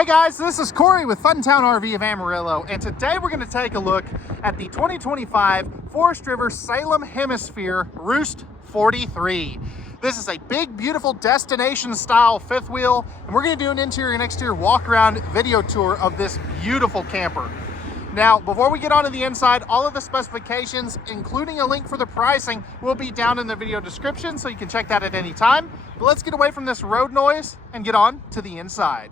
Hey guys, this is Cory with Fun Town RV of Amarillo, and today we're going to take a look at the 2025 Forest River Salem Hemisphere Roost43. This is a big, beautiful destination-style fifth wheel, and we're going to do an interior and exterior walk-around video tour of this beautiful camper. Now, before we get on to the inside, all of the specifications, including a link for the pricing, will be down in the video description, so you can check that at any time. But let's get away from this road noise and get on to the inside.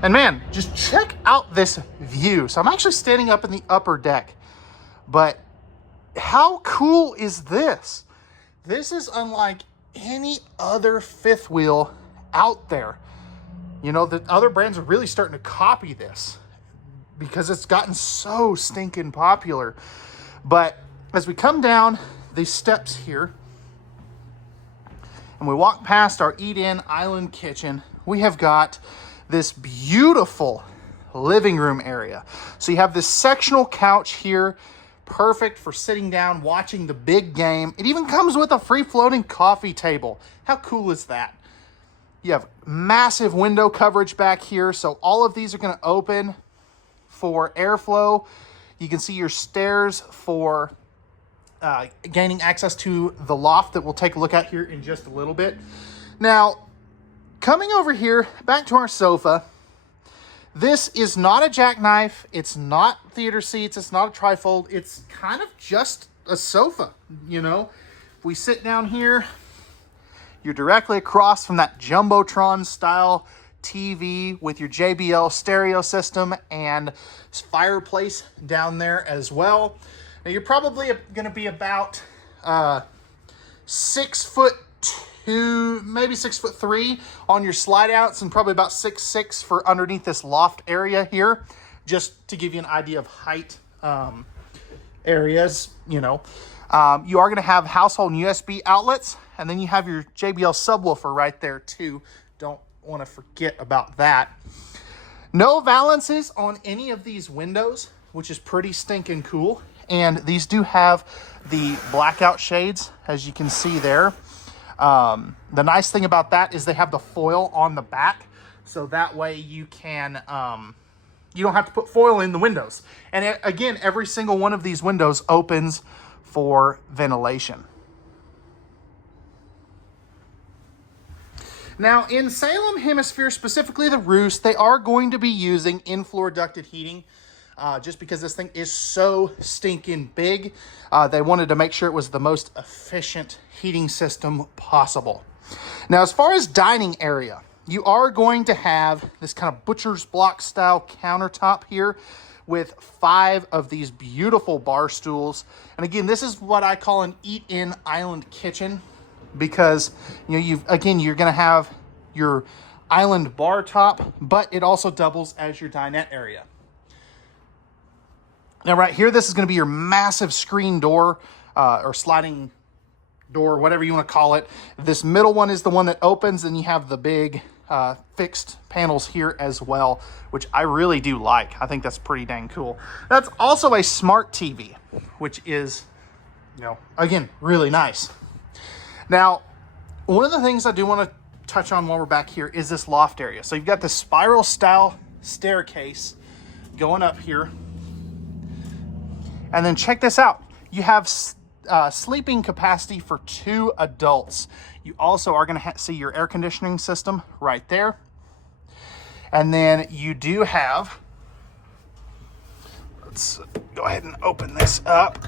And man, just check out this view. So I'm actually standing up in the upper deck, but how cool is this? This is unlike any other fifth wheel out there. You know, the other brands are really starting to copy this because it's gotten so stinking popular. But as we come down these steps here and we walk past our eat-in island kitchen, we have got this beautiful living room area. So you have this sectional couch here, perfect for sitting down, watching the big game. It even comes with a free floating coffee table. How cool is that? You have massive window coverage back here. So all of these are gonna open for airflow. You can see your stairs for gaining access to the loft that we'll take a look at here in just a little bit. Now, coming over here, back to our sofa, this is not a jackknife, it's not theater seats, it's not a trifold, it's kind of just a sofa, you know? If we sit down here, you're directly across from that Jumbotron style TV with your JBL stereo system and fireplace down there as well. Now you're probably gonna be about 6'2", maybe 6'3" on your slide outs, and probably about 6'6" for underneath this loft area here, just to give you an idea of height areas, you know. You are going to have household USB outlets, and then you have your JBL subwoofer right there too. Don't want to forget about that. No valances on any of these windows, which is pretty stinking cool. And these do have the blackout shades, as you can see there. The nice thing about that is they have the foil on the back, so that way you can, you don't have to put foil in the windows. And again, every single one of these windows opens for ventilation. Now, in Salem Hemisphere, specifically the Roost, they are going to be using in-floor ducted heating. Just because this thing is so stinking big, they wanted to make sure it was the most efficient heating system possible. Now, as far as dining area, you are going to have this kind of butcher's block style countertop here with 5 of these beautiful bar stools. And again, this is what I call an eat-in island kitchen, because you know, you're going to have your island bar top, but it also doubles as your dinette area. Now right here, this is going to be your massive screen door or sliding door, whatever you want to call it. This middle one is the one that opens, and you have the big fixed panels here as well, which I really do like. I think that's pretty dang cool. That's also a smart TV, which is, you know, again, really nice. Now, one of the things I do want to touch on while we're back here is this loft area. So you've got this spiral style staircase going up here. And then check this out. You have sleeping capacity for 2 adults. You also are going to see your air conditioning system right there. And then you do have, let's go ahead and open this up.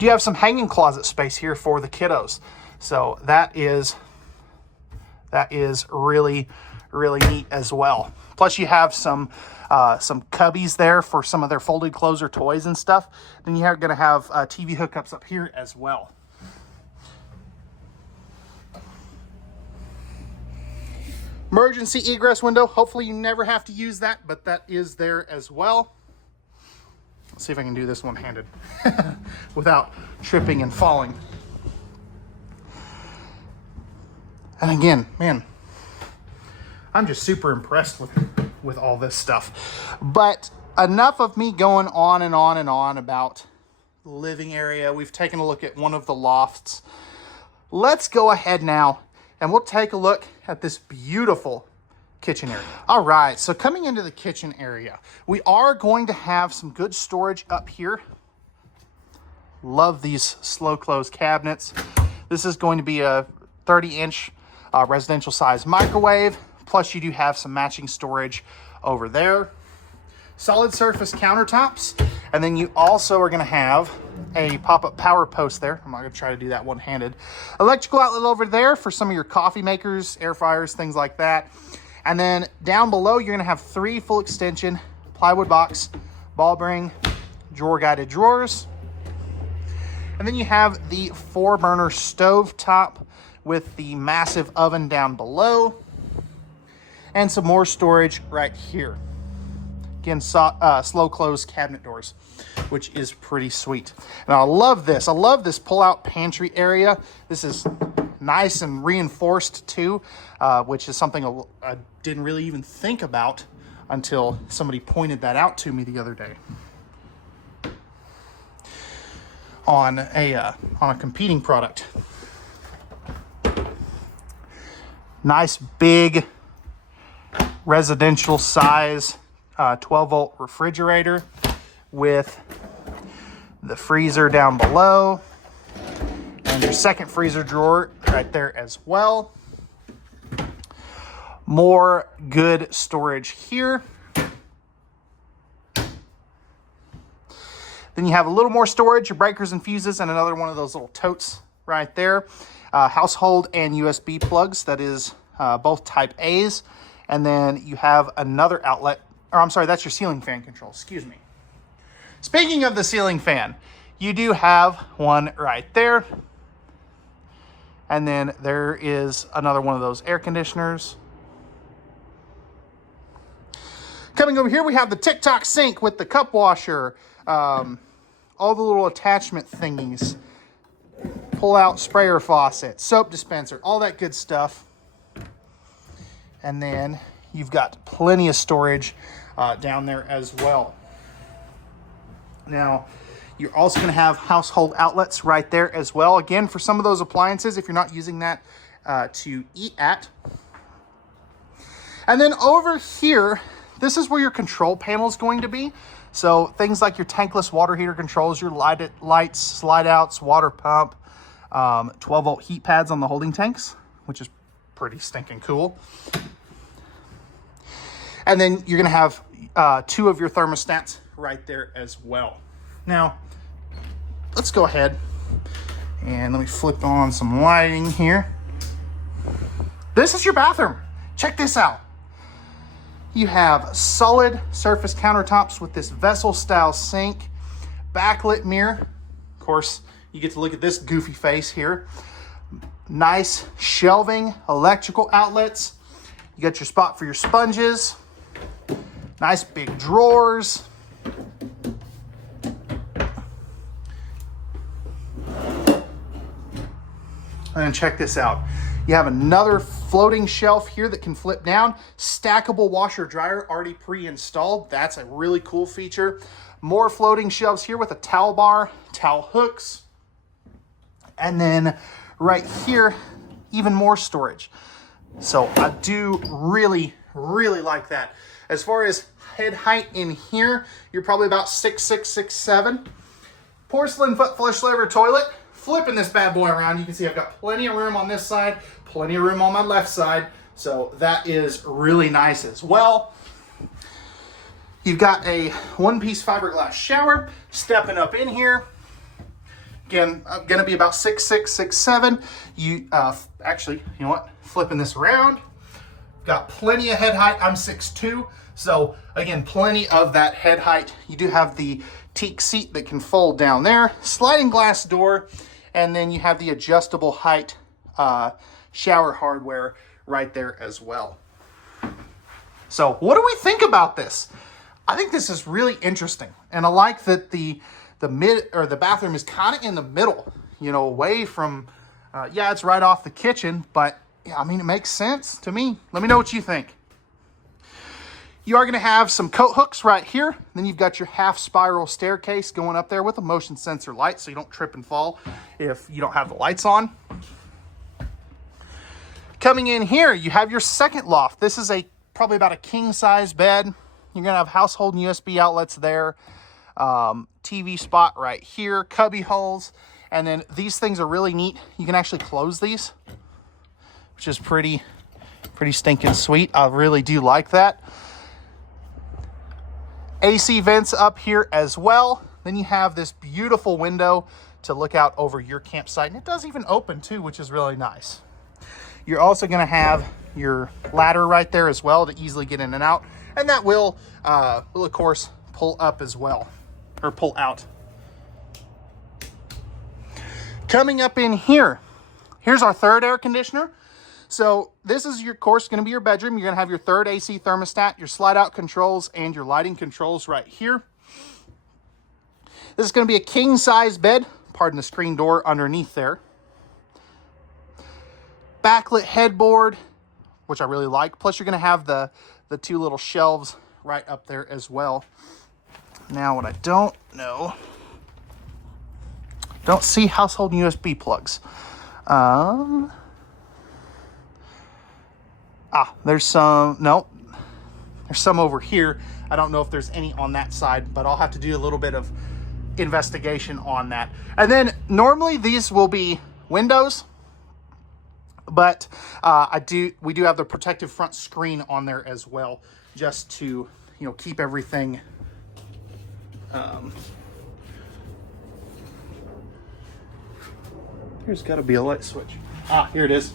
You have some hanging closet space here for the kiddos. So that is really, really neat as well. Plus you have some cubbies there for some of their folded clothes or toys and stuff. Then you're going to have TV hookups up here as well. Emergency egress window. Hopefully you never have to use that, but that is there as well. Let's see if I can do this one-handed without tripping and falling. And again, man, I'm just super impressed with all this stuff. But enough of me going on and on and on about living area. We've taken a look at one of the lofts. Let's go ahead now and we'll take a look at this beautiful kitchen area. All right, so coming into the kitchen area, we are going to have some good storage up here. Love these slow close cabinets. This is going to be a 30-inch residential size microwave. Plus you do have some matching storage over there. Solid surface countertops. And then you also are gonna have a pop-up power post there. I'm not gonna try to do that one-handed. Electrical outlet over there for some of your coffee makers, air fryers, things like that. And then down below, you're gonna have 3 full extension plywood box, ball bearing, drawer guided drawers. And then you have the 4-burner stove top with the massive oven down below. And some more storage right here. Again, slow close cabinet doors, which is pretty sweet. And I love this. I love this pull-out pantry area. This is nice and reinforced too, which is something I didn't really even think about until somebody pointed that out to me the other day on a competing product. Nice big residential size 12-volt refrigerator with the freezer down below and your second freezer drawer right there as well. More good storage here. Then you have a little more storage, your breakers and fuses, and another one of those little totes right there. Household and USB plugs, that is both type A's. And then you have another outlet, or I'm sorry, that's your ceiling fan control, excuse me. Speaking of the ceiling fan, you do have one right there. And then there is another one of those air conditioners. Coming over here, we have the TikTok sink with the cup washer, all the little attachment thingies, pull out sprayer faucet, soap dispenser, all that good stuff. And then you've got plenty of storage down there as well. Now, you're also going to have household outlets right there as well. Again, for some of those appliances, if you're not using that to eat at. And then over here, this is where your control panel is going to be. So things like your tankless water heater controls, your lights, slide outs, water pump, 12-volt heat pads on the holding tanks, which is pretty stinking cool. And then you're gonna have 2 of your thermostats right there as well. Now, let's go ahead and let me flip on some lighting here. This is your bathroom. Check this out. You have solid surface countertops with this vessel style sink, backlit mirror. Of course, you get to look at this goofy face here. Nice shelving, electrical outlets. You got your spot for your sponges. Nice big drawers. And then check this out. You have another floating shelf here that can flip down. Stackable washer dryer already pre-installed. That's a really cool feature. More floating shelves here with a towel bar, towel hooks. And then right here, even more storage. So I do really, really like that. As far as head height in here, you're probably about 6'6", 6'7". Porcelain foot flush lever toilet. Flipping this bad boy around, you can see I've got plenty of room on this side, plenty of room on my left side. So that is really nice as well. You've got a 1-piece fiberglass shower. Stepping up in here. Again, I'm gonna be about 6'6", 6'7". You actually, you know what? Flipping this around. Got plenty of head height. I'm 6'2". So again, plenty of that head height. You do have the teak seat that can fold down there. Sliding glass door. And then you have the adjustable height shower hardware right there as well. So what do we think about this? I think this is really interesting. And I like that the bathroom is kind of in the middle, you know, away from, yeah, it's right off the kitchen, but yeah, I mean, it makes sense to me. Let me know what you think. You are going to have some coat hooks right here. Then you've got your half spiral staircase going up there with a motion sensor light so you don't trip and fall if you don't have the lights on. Coming in here, you have your second loft. This is probably about a king size bed. You're going to have household and USB outlets there. TV spot right here, cubby holes. And then these things are really neat. You can actually close these, which is pretty stinking sweet. I really do like that. AC vents up here as well. Then you have this beautiful window to look out over your campsite. And it does even open too, which is really nice. You're also going to have your ladder right there as well to easily get in and out. And that will of course pull up as well, or pull out. Coming up in here, here's our third air conditioner. So this is your course going to be your bedroom. You're going to have your third AC thermostat, your slide out controls, and your lighting controls right here. This is going to be a king size bed. Pardon the screen door underneath there. Backlit headboard, which I really like. Plus you're going to have the two little shelves right up there as well. Now what I don't see household USB plugs. There's some over here. I don't know if there's any on that side, but I'll have to do a little bit of investigation on that. And then normally these will be windows, but we do have the protective front screen on there as well, just to keep everything there's got to be a light switch. Here it is.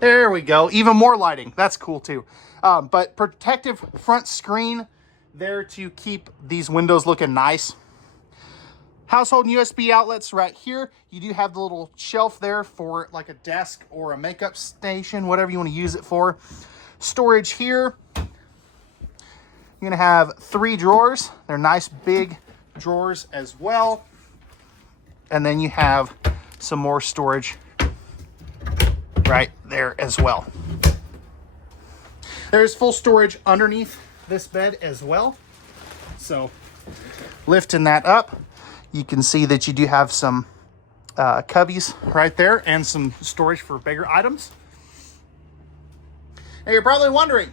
There we go. Even more lighting. That's cool too. But protective front screen there to keep these windows looking nice. Household USB outlets right here. You do have the little shelf there for like a desk or a makeup station, whatever you want to use it for. Storage here. You're going to have 3 drawers. They're nice big drawers as well. And then you have some more storage right there as well. There's full storage underneath this bed as well. So lifting that up, you can see that you do have some cubbies right there and some storage for bigger items. Now you're probably wondering,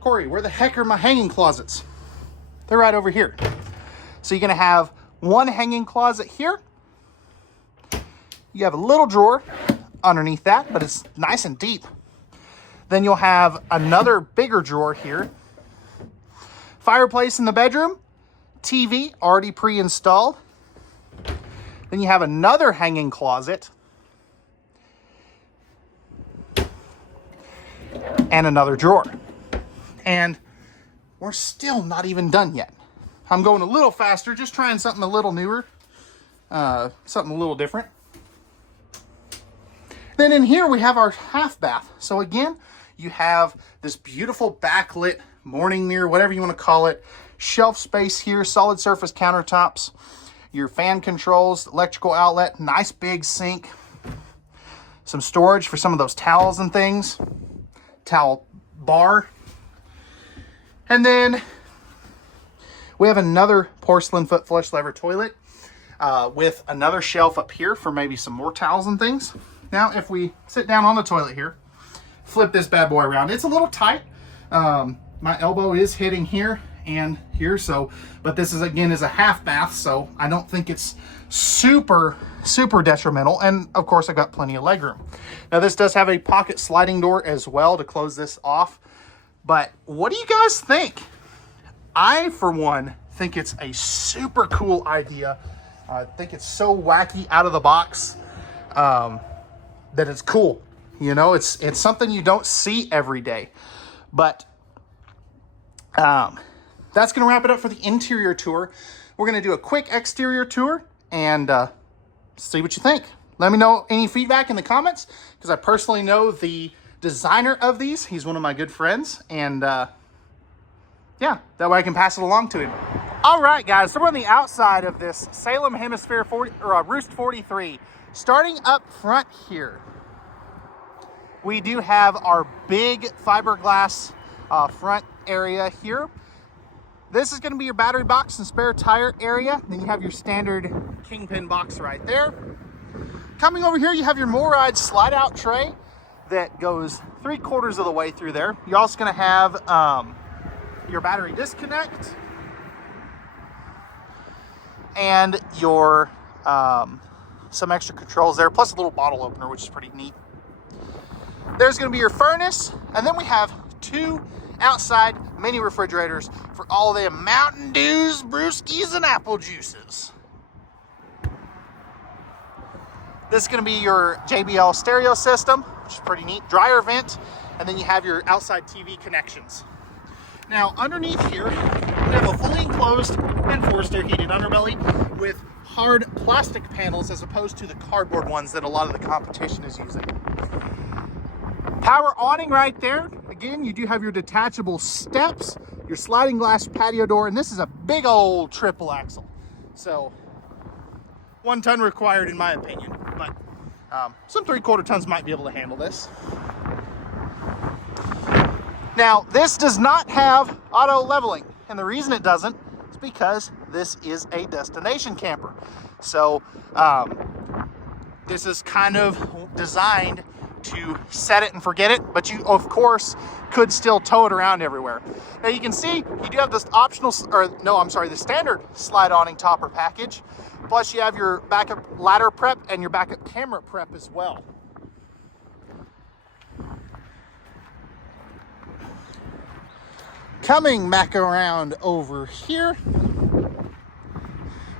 Cory, where the heck are my hanging closets? They're right over here. So you're going to have one hanging closet here. You have a little drawer underneath that, but it's nice and deep. Then you'll have another bigger drawer here. Fireplace in the bedroom. TV already pre-installed. Then you have another hanging closet. And another drawer. And we're still not even done yet. I'm going a little faster, just trying something a little newer. Something a little different. Then in here we have our half bath. So again, you have this beautiful backlit morning mirror, whatever you want to call it. Shelf space here, solid surface countertops, your fan controls, electrical outlet, nice big sink, some storage for some of those towels and things, towel bar. And then we have another porcelain foot flush lever toilet with another shelf up here for maybe some more towels and things. Now, if we sit down on the toilet here, flip this bad boy around, it's a little tight. My elbow is hitting here and here, but this is a half bath, so I don't think it's super detrimental. And of course, I've got plenty of leg room. Now, this does have a pocket sliding door as well to close this off. But what do you guys think? I, for one, think it's a super cool idea. I think it's so wacky out of the box that it's cool. It's something you don't see every day. But that's going to wrap it up for the interior tour. We're going to do a quick exterior tour and see what you think. Let me know any feedback in the comments, because I personally know the designer of these. He's one of my good friends, and yeah, that way I can pass it along to him. All right, guys, so we're on the outside of this Salem Hemisphere Roost43. Starting up front here, we do have our big fiberglass front area here. This is going to be your battery box and spare tire area. Then you have your standard kingpin box right there. Coming over here, you have your MORryde slide out tray that goes 3/4 of the way through there. You're also going to have your battery disconnect and your some extra controls there, plus a little bottle opener, which is pretty neat. There's going to be your furnace, and then we have 2 outside mini refrigerators for all the Mountain Dews, brewskis, and apple juices. This is going to be your JBL stereo system, which is pretty neat. Dryer vent, and then you have your outside TV connections. Now, underneath here, we have a fully enclosed and forced air heated underbelly with hard plastic panels as opposed to the cardboard ones that a lot of the competition is using. Power awning right there. Again, you do have your detachable steps, your sliding glass patio door, and this is a big old triple axle. So 1 ton required in my opinion, but some 3/4 tons might be able to handle this. Now, this does not have auto leveling, and the reason it doesn't is because this is a destination camper. So this is kind of designed to set it and forget it, but you of course could still tow it around everywhere. Now you can see you do have this optional, the standard slide awning topper package, plus you have your backup ladder prep and your backup camera prep as well. Coming back around over here,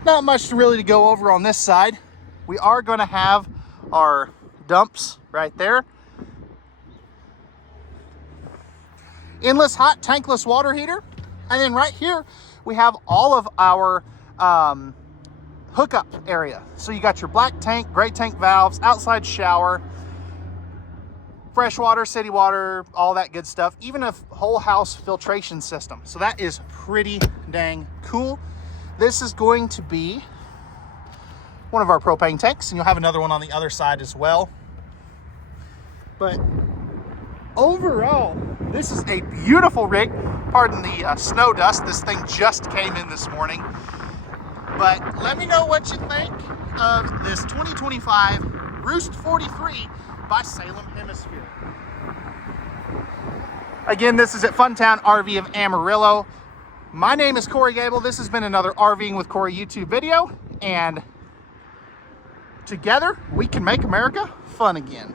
not much really to go over on this side. We are going to have our dumps right there. Endless hot tankless water heater. And then right here, we have all of our hookup area. So you got your black tank, gray tank valves, outside shower, fresh water, city water, all that good stuff. Even a whole house filtration system. So that is pretty dang cool. This is going to be one of our propane tanks, and you'll have another one on the other side as well. But overall, this is a beautiful rig. Pardon the snow dust. This thing just came in this morning. But let me know what you think of this 2025 Roost43 by Salem Hemisphere. Again, this is at Fun Town RV of Amarillo. My name is Cory Gabel. This has been another RVing with Cory YouTube video, and together we can make America fun again.